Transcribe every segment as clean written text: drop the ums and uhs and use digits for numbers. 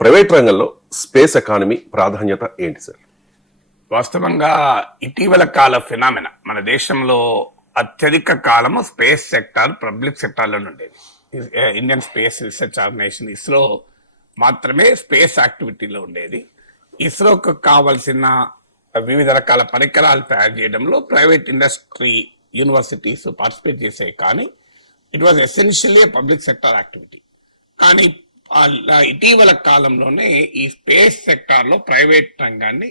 Private రంగంలో space economy ప్రాధాన్యత ఏంటి సార్? వాస్తవంగా ఇటీవల కాల ఫినామినా మన దేశంలో అత్యధిక కాలము స్పేస్ సెక్టార్ పబ్లిక్ సెక్టార్లో ఉండేది. Indian space research organisation ISRO మాత్రమే స్పేస్ యాక్టివిటీలో ఉండేది. ఇస్రోకు కావలసిన వివిధ రకాల పరికరాలు తయారు చేయడంలో ప్రైవేట్ ఇండస్ట్రీ యూనివర్సిటీస్ పార్టిసిపేట్ చేసాయి, కానీ it was essentially public sector activity. కానీ ఇటీవల కాలంలోనే ఈ స్పేస్ సెక్టార్ లో ప్రైవేట్ రంగాన్ని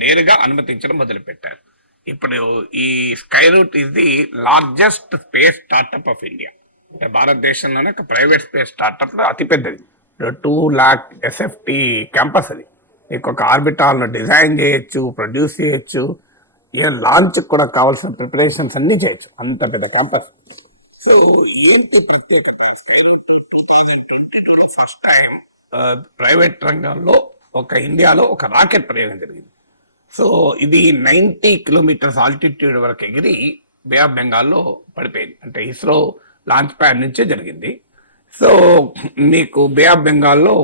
నేరుగా అనుమతించడం మొదలుపెట్టారు. ఇప్పుడు ఈ Skyroot is the largest space startup of India. భారతదేశంలోనే ఒక ప్రైవేట్ స్పేస్ స్టార్ట్అప్ లో అతిపెద్దది. 2 lakh SFT క్యాంపస్ అది. మీకు ఒక ఆర్బిటాల్ డిజైన్ చేయొచ్చు, ప్రొడ్యూస్ చేయొచ్చు, లాంచ్ కూడా కావాల్సిన ప్రిపరేషన్స్ అన్ని చేయొచ్చు, అంత పెద్ద క్యాంపస్. సో ఏంటి ప్రత్యేకత? ఫస్ట్ టైం ప్రైవేట్ రంగంలో ఇండియాలో ఒక రాకెట్ ప్రయోగం జరిగింది. సో ఇది 90 kilometers ఆల్టిట్యూడ్ వరకు ఎగిరి బే ఆఫ్ బెంగాల్లో పడిపోయింది. అంటే ఇస్రో లాంచ్ ప్యాడ్ నుంచే జరిగింది. సో మీకు బే ఆఫ్ బెంగాల్లో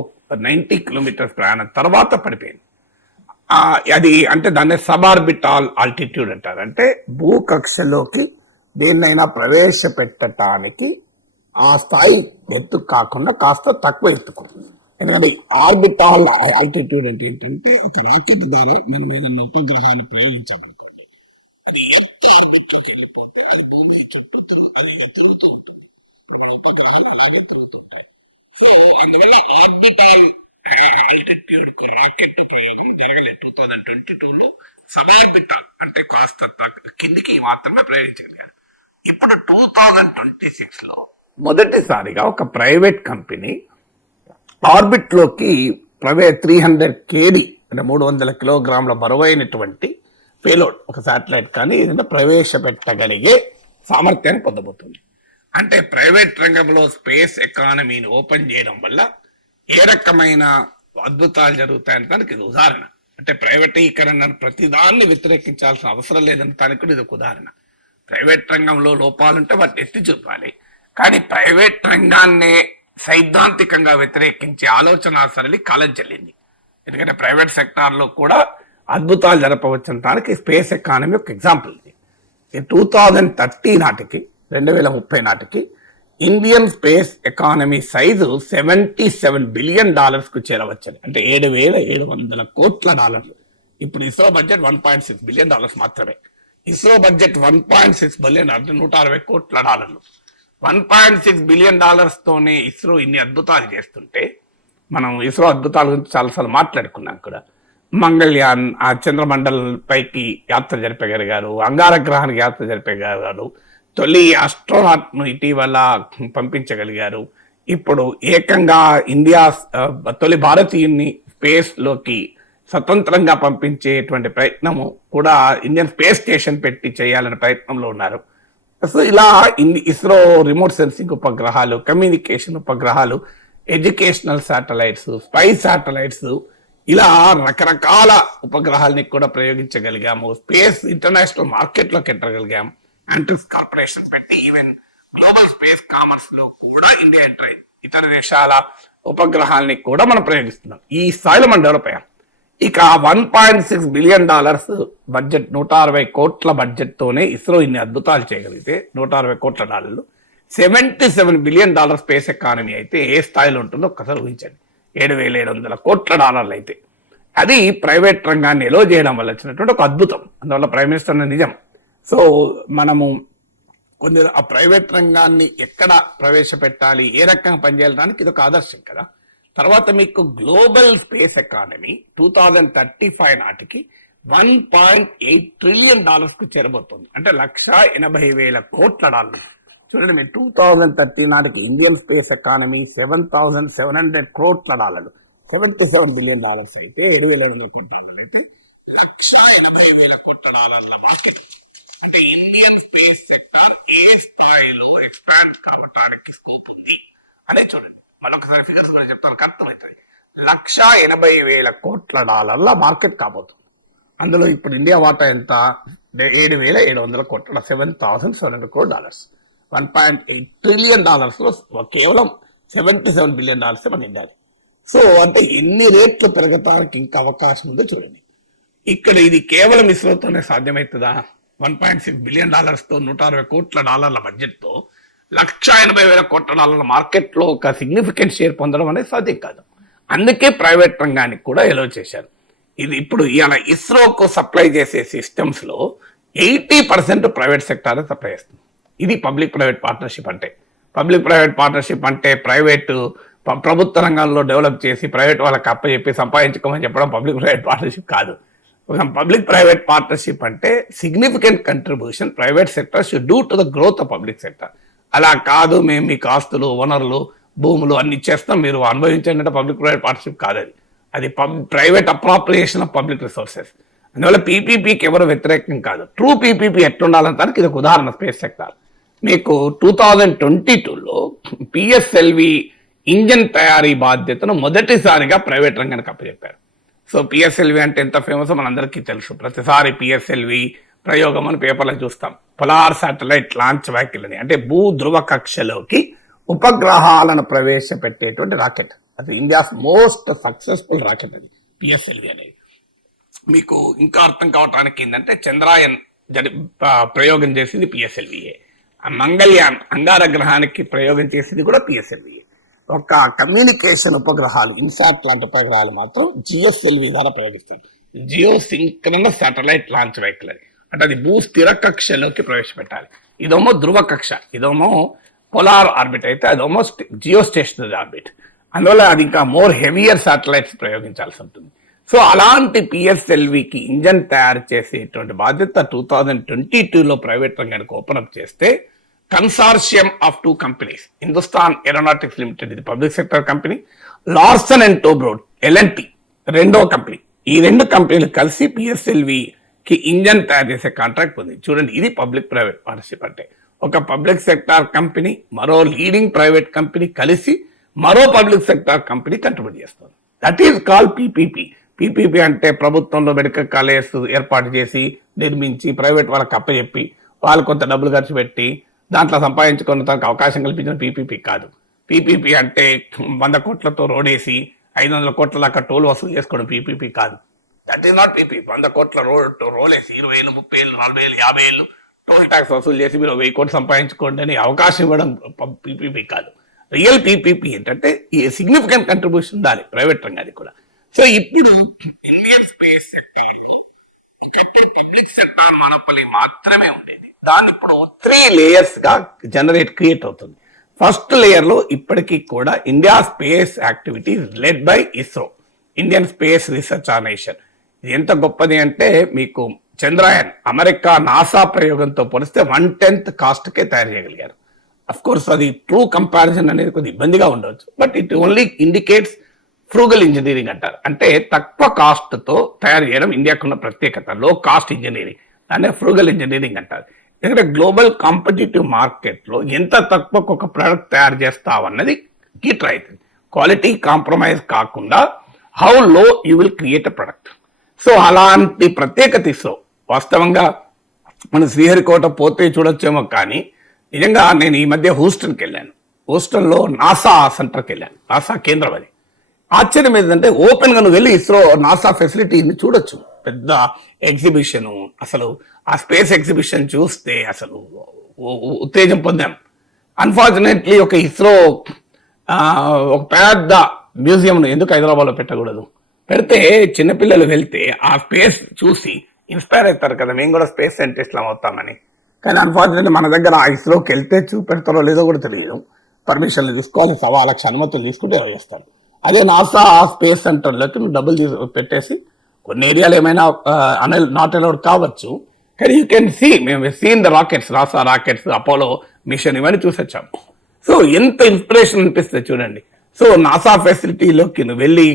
90 kilometers ప్రయాణం తర్వాత పడిపోయింది. అది అంటే దాన్ని సబార్బిటాల్ ఆల్టిట్యూడ్ అంటారు. అంటే భూకక్షలోకి దేన్నైనా ప్రవేశపెట్టడానికి ఆ స్థాయి ఎత్తు కాకుండా కాస్త తక్కువ ఎత్తుకుంటుంది. ఎందుకంటే ఆర్బిటాల్ ఆల్టిట్యూడ్ అంటే ఏంటంటే ఒక రాకెట్ ద్వారా మనం ఏదైనా ఉపగ్రహాన్ని ప్రయోగించబడుతుంది, అది ఎంత ఆర్బిట్ లోకి వెళ్ళిపోతే అది భూమి చుట్టూ తిరుగుతూ ఉంటుంది. ఉపగ్రహాలు ఇలాగే తిరుగుతుంటాయి. సో అందువల్ల ఆర్బిటాల్ ఆల్టిట్యూడ్ రాకెట్ ప్రయోగం జరగలేదు 2022లో. సబార్బిటాల్ అంటే కాస్త కిందికి మాత్రమే ప్రయోగించగలిగారు. ఇప్పుడు 2026లో మొదటిసారిగా ఒక ప్రైవేట్ కంపెనీ ఆర్బిట్ లోకి 300 kg అంటే 300 kilograms బరువైనటువంటి పేలోడ్ ఒక శాటిలైట్ కానీ ఏదైనా ప్రవేశపెట్టగలిగే సామర్థ్యాన్ని పొందబోతుంది. అంటే ప్రైవేట్ రంగంలో స్పేస్ ఎకానమీని ఓపెన్ చేయడం వల్ల ఏ రకమైన అద్భుతాలు జరుగుతాయని దానికి ఇది ఉదాహరణ. అంటే ప్రైవేటీకరణ ప్రతిదాన్ని వ్యతిరేకించాల్సిన అవసరం లేదని దానికి కూడా ఇది ఒక ఉదాహరణ. ప్రైవేట్ రంగంలో లోపాలుంటే వాటిని ఎత్తి చూపాలి, కానీ ప్రైవేట్ రంగాన్నే సైద్ధాంతికంగా వ్యతిరేకించే ఆలోచన సరళి కాలం చెల్లింది. ఎందుకంటే ప్రైవేట్ సెక్టార్లో కూడా అద్భుతాలు జరపవచ్చని దానికి స్పేస్ ఎకానమీ ఒక ఎగ్జాంపుల్. 2030 నాటికి 2030 నాటికి Indian space economy size $77 billion చేరవచ్చని, అంటే $7,700 కోట్ల. ఇప్పుడు ఇస్రో బడ్జెట్ $1.6 billion మాత్రమే. ఇస్రో బడ్జెట్ $1.6 billion అంటే $160 కోట్ల. $1.6 billion తోనే ఇస్రో ఇన్ని అద్భుతాలు చేస్తుంటే, మనం ఇస్రో అద్భుతాల గురించి చాలాసార్లు మాట్లాడుకున్నాం కూడా. మంగళ్యాన్ ఆ చంద్రమండలం పైకి యాత్ర జరిపగలిగారు, అంగారగ్రహానికి యాత్ర జరిపగలిగారు, తొలి ఆస్ట్రోనాట్ ను ఇటీవల పంపించగలిగారు. ఇప్పుడు ఏకంగా ఇండియా తొలి భారతీయుని స్పేస్ లోకి స్వతంత్రంగా పంపించేటువంటి ప్రయత్నము కూడా ఇండియన్ స్పేస్ స్టేషన్ పెట్టి చేయాలనే ప్రయత్నంలో ఉన్నారు. సో ఇలా ఇస్రో రిమోట్ సెన్సింగ్ ఉపగ్రహాలు, కమ్యూనికేషన్ ఉపగ్రహాలు, ఎడ్యుకేషనల్ శాటిలైట్స్, స్పైస్ శాటిలైట్స్, ఇలా రకరకాల ఉపగ్రహాలని కూడా ప్రయోగించగలిగాము. స్పేస్ ఇంటర్నేషనల్ మార్కెట్లోకి ఎంటగలిగాము. యాంట్రిక్స్ కార్పొరేషన్ పెట్టి ఈవెన్ గ్లోబల్ స్పేస్ కామర్స్ లో కూడా ఇండియా ఎంటర్ అయింది. ఇతర దేశాల ఉపగ్రహాలని కూడా మనం ప్రయోగిస్తున్నాం. ఈ స్థాయిలో మనం డెవలప్ అయ్యాం. ఇక $1.6 billion బడ్జెట్, 160 కోట్ల బడ్జెట్ తోనే ఇస్రో ఇన్ని అద్భుతాలు చేయగలిగితే, $160 కోట్ల, $77 billion స్పేస్ ఎకానమీ అయితే ఏ స్థాయిలో ఉంటుందో ఒక్కసారి ఊహించండి. $7,700 కోట్ల అయితే అది ప్రైవేట్ రంగాన్ని ఎలో చేయడం వల్ల వచ్చినటువంటి ఒక అద్భుతం. అందువల్ల ప్రైమ్ మినిస్టర్ నిజం. సో మనము కొన్ని ఆ ప్రైవేట్ రంగాన్ని ఎక్కడ ప్రవేశపెట్టాలి, ఏ రకంగా పనిచేయడానికి ఇది ఒక ఆదర్శం కదా. తర్వాత మీకు గ్లోబల్ స్పేస్ ఎకానమీ 2035 నాటికి $1.8 trillion చేరబోతుంది. అంటే $180,000 కోట్ల. చూడండి, మీరు 2030 నాటికి ఇండియన్ స్పేస్ ఎకానమీ $7,700 కోట్ల, $77 billion అయితే $7,700 కోట్ల అయితే $180,000 కోట్ల మార్కెట్. అంటే ఇండియన్ స్పేస్ సెక్టార్ ఏ స్థాయిలో ఎక్స్పాండ్ కావడానికి స్కోప్ ఉంది అనే చూడండి. మరొకసారి ఫిగర్స్ కూడా చెప్తాను, అర్థమవుతాయి. $180,000 కోట్ల మార్కెట్ కాబోతుంది. అందులో ఇప్పుడు ఇండియా వాటా ఎంత? $7,700 కోట్ల, $7,700 crore. $1.8 trillion లో కేవలం $77 billion మన ఇండియాది. సో అంటే ఎన్ని రేట్లు పెరగటానికి ఇంకా అవకాశం ఉందో చూడండి. ఇక్కడ ఇది కేవలం ఇస్రోతోనే సాధ్యమవుతుందా? $1.6 బిలియన్ తో $160 కోట్ల బడ్జెట్ తో $180,000 కోట్ల మార్కెట్ లో ఒక సిగ్నిఫికెంట్ షేర్ పొందడం అనేది సాధ్యం కాదు. అందుకే ప్రైవేట్ రంగానికి కూడా ఎలో చేశారు. ఇది ఇప్పుడు ఇలా ఇస్రోకు సప్లై చేసే సిస్టమ్స్ లో 80% ప్రైవేట్ సెక్టార్ సప్లై చేస్తుంది. ఇది పబ్లిక్ ప్రైవేట్ పార్ట్నర్షిప్ అంటే. పబ్లిక్ ప్రైవేట్ పార్ట్నర్షిప్ అంటే ప్రభుత్వ రంగంలో డెవలప్ చేసి ప్రైవేట్ వాళ్ళకి అప్పచెప్పి సంపాదించుకోమని చెప్పడం పబ్లిక్ ప్రైవేట్ పార్ట్నర్షిప్ కాదు. పబ్లిక్ ప్రైవేట్ పార్ట్నర్షిప్ అంటే significant contribution private sector should do to the growth of public sector. అలా కాదు మేము మీకు ఆస్తులు, వనరులు, భూములు అన్ని ఇచ్చేస్తాం మీరు అనుభవించండి అంటే పబ్లిక్ ప్రైవేట్ పార్ట్నర్షిప్ కాదు. అది private appropriation of public resources. అందువల్ల పీపీపీకి ఎవరు వ్యతిరేకం కాదు. ట్రూ పీపీపీ ఎట్లుండాలంటానికి ఇది ఒక ఉదాహరణ. స్పేస్ సెక్టార్ మీకు 2022లో పిఎస్ఎల్వి ఇంజన్ తయారీ బాధ్యతను మొదటిసారిగా ప్రైవేట్ రంగానికి అప్పచెప్పారు. సో పిఎస్ఎల్వి అంటే ఎంత ఫేమస్ మనందరికీ తెలుసు. ప్రతిసారి పిఎస్ఎల్వి ప్రయోగం అని పేపర్లో చూస్తాం. పోలార్ శాటిలైట్ లాంచ్ వెహికల్ అని, అంటే భూ ధ్రువ కక్షలోకి ఉపగ్రహాలను ప్రవేశపెట్టేటువంటి రాకెట్. అది ఇండియాస్ మోస్ట్ సక్సెస్ఫుల్ రాకెట్ అది పిఎస్ఎల్వి అనేది. మీకు ఇంకా అర్థం కావటానికి ఏంటంటే చంద్రయాన్ ప్రయోగం చేసింది పిఎస్ఎల్విఏ. మంగళయాన్ అంగార గ్రహానికి ప్రయోగం చేసింది కూడా పిఎస్ఎల్విఏ. ఒక కమ్యూనికేషన్ ఉపగ్రహాలు, ఇన్సాట్ లాంటి ఉపగ్రహాలు మాత్రం జియోఎస్ఎల్వి ద్వారా ప్రయోగిస్తారు. Geosynchronous satellite launch vehicle అది. అంటే అది భూ స్థిర కక్షలోకి ప్రవేశపెట్టాలి. ఇదేమో ధ్రువ కక్ష, ఇదేమో పోలార్ ఆర్బిట్ అయితే అదేమో జియో స్టేషనరీ ఆర్బిట్. అందువల్ల అది ఇంకా మోర్ హెవియర్ శాటిలైట్స్ ప్రయోగించాల్సి ఉంటుంది. సో అలాంటి పిఎస్ఎల్వికి ఇంజన్ తయారు చేసేటువంటి బాధ్యత 2022లో ప్రైవేట్ రంగానికి ఓపెన్ అప్ చేస్తే consortium of 2 companies, Hindustan aeronautics limited ఇది public sector company, Larsen and Toubro L and T రెండో కంపెనీ, ఈ 2 కంపెనీలు కలిసి పిఎస్ఎల్వికి ఇంజన్ తయారు చేసే కాంట్రాక్ట్ పొందింది. చూడండి, ఇది పబ్లిక్ ప్రైవేట్ పార్ట్నర్షిప్ అంటే. ఒక పబ్లిక్ సెక్టార్ కంపెనీ మరో లీడింగ్ ప్రైవేట్ కంపెనీ కలిసి మరో పబ్లిక్ సెక్టార్ కంపెనీ కంట్రిబ్యూట్ చేస్తుంది. That is called PPP. PPP అంటే ప్రభుత్వంలో మెడికల్ కాలేజ్ ఏర్పాటు చేసి నిర్మించి ప్రైవేట్ వాళ్ళకి అప్పచెప్పి వాళ్ళు కొంత డబ్బులు ఖర్చు పెట్టి దాంట్లో సంపాదించుకున్న తనకు అవకాశం కల్పించిన పీపీపీ కాదు. పీపీపీ అంటే 100 కోట్లతో రోడ్ వేసి 500 కోట్ల దాకా టోల్ వసూలు చేసుకోవడం పీపీపీ కాదు. That is not PP. 100 కోట్ల రోడ్ వేసి 20,000, 30,000, 40,000, 50,000 టోల్ ట్యాక్స్ వసూలు చేసి మీరు 1000 కోట్లు సంపాదించుకోండి అని అవకాశం ఇవ్వడం పీపీపీ కాదు. రియల్ పీపీపీ ఏంటంటే ఈ సిగ్నిఫికెంట్ కంట్రిబ్యూషన్ ఉండాలి ప్రైవేట్ రంగానికి కూడా. సో ఇప్పుడు ఇండియన్ స్పేస్ సెక్టార్ లో ఒకప్పుడు పబ్లిక్ సెక్టార్ మొనోపొలీ మాత్రమే ఉండేది. దాన్ని ఇప్పుడు 3 లేయర్స్ గా క్రియేట్ అవుతుంది. ఫస్ట్ లేయర్ లో ఇప్పటికీ కూడా India space activities led by ISRO, Indian space research organisation. ఇది ఎంత గొప్పది అంటే మీకు చంద్రయాన్ అమెరికా నాసా ప్రయోగంతో పోలిస్తే 1/10 కాస్ట్ కే తయారు చేయగలిగారు. అఫ్ కోర్స్ అది ట్రూ కంపారిజన్ అనేది కొద్దిగా ఇబ్బందిగా ఉండవచ్చు, but it only indicates frugal engineering అంటారు. అంటే తక్కువ కాస్ట్ తో తయారు చేయడం ఇండియాకున్న ప్రత్యేకత. లో కాస్ట్ ఇంజనీరింగ్, దాన్ని ఫ్రూగల్ ఇంజనీరింగ్ అంటారు. ఎందుకంటే గ్లోబల్ కాంపిటేటివ్ మార్కెట్ లో ఎంత తక్కువ ఒక ప్రోడక్ట్ తయారు చేస్తావన్నది కీటర్ అవుతుంది. క్వాలిటీ కాంప్రమైజ్ కాకుండా హౌ లో you will create a product. So అలాంటి ప్రత్యేకత ఇస్రో. వాస్తవంగా మనం శ్రీహరికోట పోతే చూడొచ్చేమో, కానీ నిజంగా నేను ఈ మధ్య హూస్టన్కి వెళ్ళాను. హూస్టన్లో నాసా సెంటర్కి వెళ్ళాను, నాసా కేంద్రం అది. ఆశ్చర్యం ఏంటంటే ఓపెన్ గా నువ్వు వెళ్ళి ఇస్రో నాసా ఫెసిలిటీని చూడొచ్చు. పెద్ద ఎగ్జిబిషన్, అసలు ఆ స్పేస్ ఎగ్జిబిషన్ చూస్తే అసలు ఉత్తేజం పొందాం. అన్ఫార్చునేట్లీ ఒక ఇస్రో ఒక పెద్ద మ్యూజియం ఎందుకు హైదరాబాద్లో పెట్టకూడదు? పెడితే చిన్నపిల్లలు వెళ్తే ఆ స్పేస్ చూసి ఇన్స్పైర్ అవుతారు కదా, మేము కూడా స్పేస్ సైంటిస్ట్లం అవుతామని. కానీ అన్ఫార్చునేట్లీ మన దగ్గర ఆ ఇస్రోకి వెళ్తే చూపెడతారో లేదో కూడా తెలియదు. పర్మిషన్లు తీసుకోవాలి, 1,00,000 అనుమతులు తీసుకుంటే చేస్తారు. అదే నాసా స్పేస్ సెంటర్లోకి నువ్వు డబ్బులు పెట్టేసి కొన్ని ఏరియాలు ఏమైనా నాట్ అలౌడ్ కావచ్చు, కానీ యూ కెన్ సీ, మేము seen the rockets, NASA rockets, Apollo mission ఇవన్నీ చూసొచ్చాం. సో ఎంత ఇన్స్పిరేషన్ అనిపిస్తుంది చూడండి. సో నాసా ఫెసిలిటీలోకి నువ్వు వెళ్ళి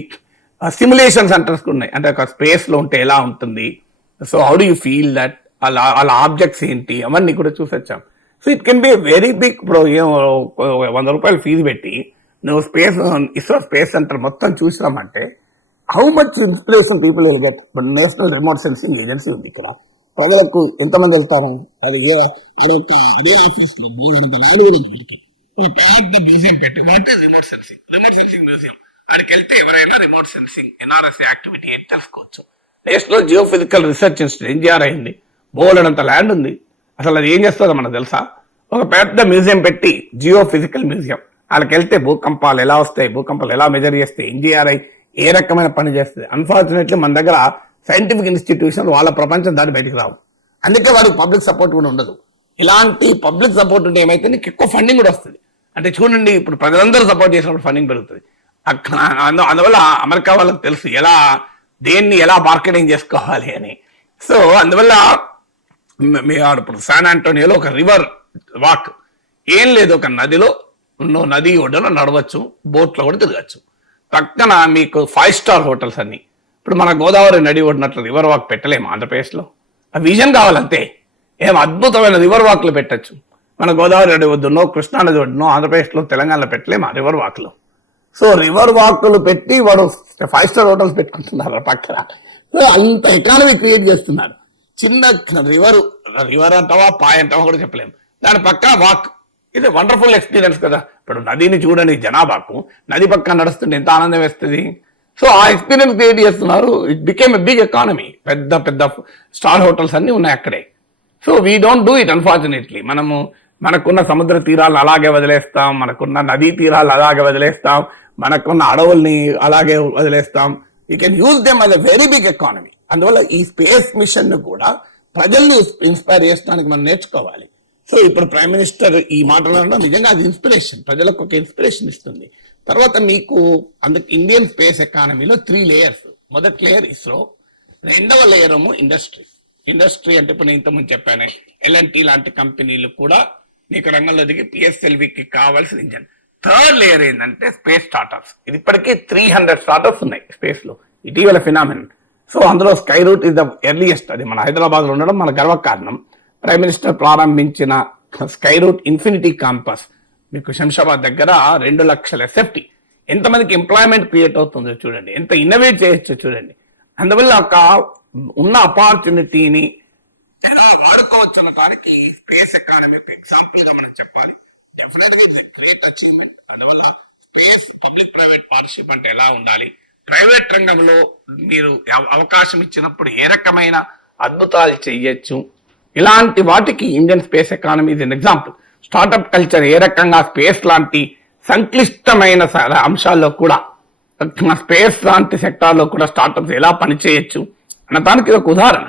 సిమ్యులేషన్ సెంటర్స్ ఉన్నాయి, అంటే ఒక స్పేస్ లో ఉంటే ఎలా ఉంటుంది, so how do you feel that, అలా ఆబ్జెక్ట్స్ ఏంటి అవన్నీ కూడా చూసొచ్చాం. So it can be very big. ఇప్పుడు ₹100 ఫీజు పెట్టి నువ్వు ఇస్రో స్పేస్ సెంటర్ మొత్తం చూసినామంటే how much inspiration people will get. But national remote sensing agency ఉంది ఇక్కడ, ప్రజలకు ఎంతమంది వెళ్తారు? అది మ్యూజియం పెట్టి రిమోట్ సెన్సింగ్ మ్యూజియం అక్కడికి వెళ్తే ఎవరైనా రిమోట్ సెన్సింగ్ ఎన్ఆర్ఎస్ఏ యాక్టివిటీ అని తెలుసుకోవచ్చు. National Jio physical research institute NGR అయింది, బోలెడంత ల్యాండ్ ఉంది. అసలు అది ఏం చేస్తుందో మనకు తెలుసా? ఒక పెద్ద మ్యూజియం పెట్టి జియో ఫిజికల్ మ్యూజియం, వాళ్ళకి వెళ్తే భూకంపాలు ఎలా వస్తాయి, భూకంపాలు ఎలా మెజర్ చేస్తాయి, ఎన్జిఆర్ఐ ఏ రకమైన పని చేస్తుంది. అన్ఫార్చునేట్లీ మన దగ్గర సైంటిఫిక్ ఇన్స్టిట్యూషన్ వాళ్ళ ప్రపంచం దాటి బయటికి రావు, అందుకే వాడికి పబ్లిక్ సపోర్ట్ కూడా ఉండదు. ఇలాంటి పబ్లిక్ సపోర్ట్ ఉంటే ఏమైతే నీకు ఎక్కువ ఫండింగ్ కూడా వస్తుంది. అంటే చూడండి, ఇప్పుడు ప్రజలందరూ సపోర్ట్ చేసినప్పుడు ఫండింగ్ పెరుగుతుంది. అందువల్ల అమెరికా వాళ్ళకి తెలుసు దేన్ని ఎలా మార్కెటింగ్ చేసుకోవాలి అని. సో అందువల్ల ఇప్పుడు శాన్ ఆంటోనియోలో ఒక రివర్ వాక్ ఏం లేదు, ఒక నదిలో నది ఒడ్డున నడవచ్చు, బోట్లో కూడా తిరగచ్చు. పక్కన మీకు 5 స్టార్ హోటల్స్ అన్ని. ఇప్పుడు మన గోదావరి నడి ఒడ్డునట్లు రివర్ వాక్ పెట్టలేము ఆంధ్రప్రదేశ్లో. ఆ విజన్ కావాలంతే. ఏం అద్భుతమైన రివర్ వాక్లు పెట్టచ్చు. మన గోదావరి నది ఒడ్డునో కృష్ణా నది ఒడ్డునో ఆంధ్రప్రదేశ్లో తెలంగాణలో పెట్టలేము ఆ రివర్ వాక్లు. సో రివర్ వాక్లు పెట్టి వాడు 5 స్టార్ హోటల్స్ పెట్టుకుంటున్నారు పక్కన. సో అంత ఎకానమీ క్రియేట్ చేస్తున్నారు. చిన్న రివర్ అంటావా పాయ అంటావా కూడా చెప్పలేము, దాని పక్కన వాక్. ఇది వండర్ఫుల్ ఎక్స్పీరియన్స్ కదా. ఇప్పుడు నదిని చూడండి, జనాభాకు నది పక్కన నడుస్తుంటే ఎంత ఆనందం వేస్తుంది. సో ఆ ఎక్స్పీరియన్స్ క్రియేట్ చేస్తున్నారు. It became a big economy. పెద్ద పెద్ద స్టార్ హోటల్స్ అన్ని ఉన్నాయి అక్కడే. So we don't do it unfortunately. మనకున్న సముద్ర తీరాలను అలాగే వదిలేస్తాం, మనకున్న నదీ తీరాలు అలాగే వదిలేస్తాం, మనకున్న అడవుల్ని అలాగే వదిలేస్తాం. You can use them as a very big economy. అందువల్ల ఈ స్పేస్ మిషన్ ను కూడా ప్రజల్ని ఇన్స్పైర్ చేయడానికి మనం నేర్చుకోవాలి. సో ఇప్పుడు ప్రైమ్ మినిస్టర్ ఈ మాటలలో నిజంగా అది ఇన్స్పిరేషన్, ప్రజలకు ఒక ఇన్స్పిరేషన్ ఇస్తుంది. తర్వాత మీకు అందుకు ఇండియన్ స్పేస్ ఎకానమీలో 3 లేయర్స్. మొదటి లేయర్ ఇస్రో, రెండవ లేయర్ ఏమో ఇండస్ట్రీ అంటే ఇప్పుడు నేను ఇంతకుముందు చెప్పాను, LNT లాంటి కంపెనీలు కూడా నీకు రంగంలో దిగి PSLVకి కావాల్సిన ఇంజన్. థర్డ్ లేయర్ ఏంటంటే స్పేస్ స్టార్టప్స్. ఇది ఇప్పటికీ 300 స్టార్టప్స్ ఉన్నాయి స్పేస్ లో, ఇటీవల ఫినామినన్. సో అందులో Skyroot is the earliest. అది మన హైదరాబాద్ లో ఉండడం మన గర్వకారణం. ప్రైమ్ మినిస్టర్ ప్రారంభించిన స్కై రూట్ ఇన్ఫినిటీ క్యాంపస్ మీకు శంషాబాద్ దగ్గర 2 లక్షల SFT. ఎంతమందికి ఎంప్లాయ్మెంట్ క్రియేట్ అవుతుందో చూడండి, ఎంత ఇన్నోవేట్ చేయొచ్చో చూడండి. అందువల్ల ఒక ఉన్న ఆపర్చునిటీని ఎలా వాడుకోవచ్చు అన్న దానికి స్పేస్ ఎకానమీ ఒక ఎగ్జాంపుల్ గా మనం చెప్పాలి. డెఫినెట్గా ఇట్స్ గ్రేట్ అచీవ్మెంట్. అందువల్ల స్పేస్ పబ్లిక్ ప్రైవేట్ పార్ట్నర్షిప్ అంటే ఎలా ఉండాలి, ప్రైవేట్ రంగంలో మీరు అవకాశం ఇచ్చినప్పుడు ఏ రకమైన అద్భుతాలు చెయ్యొచ్చు, ఇలాంటి వాటికి Indian space economy is an example. Startup culture ఏ రకంగా స్పేస్ లాంటి సంక్లిష్టమైన అంశాల్లో కూడా, స్పేస్ లాంటి సెక్టార్లో కూడా స్టార్టప్స్ ఎలా పనిచేయొచ్చు అన్న దానికి ఒక ఉదాహరణ.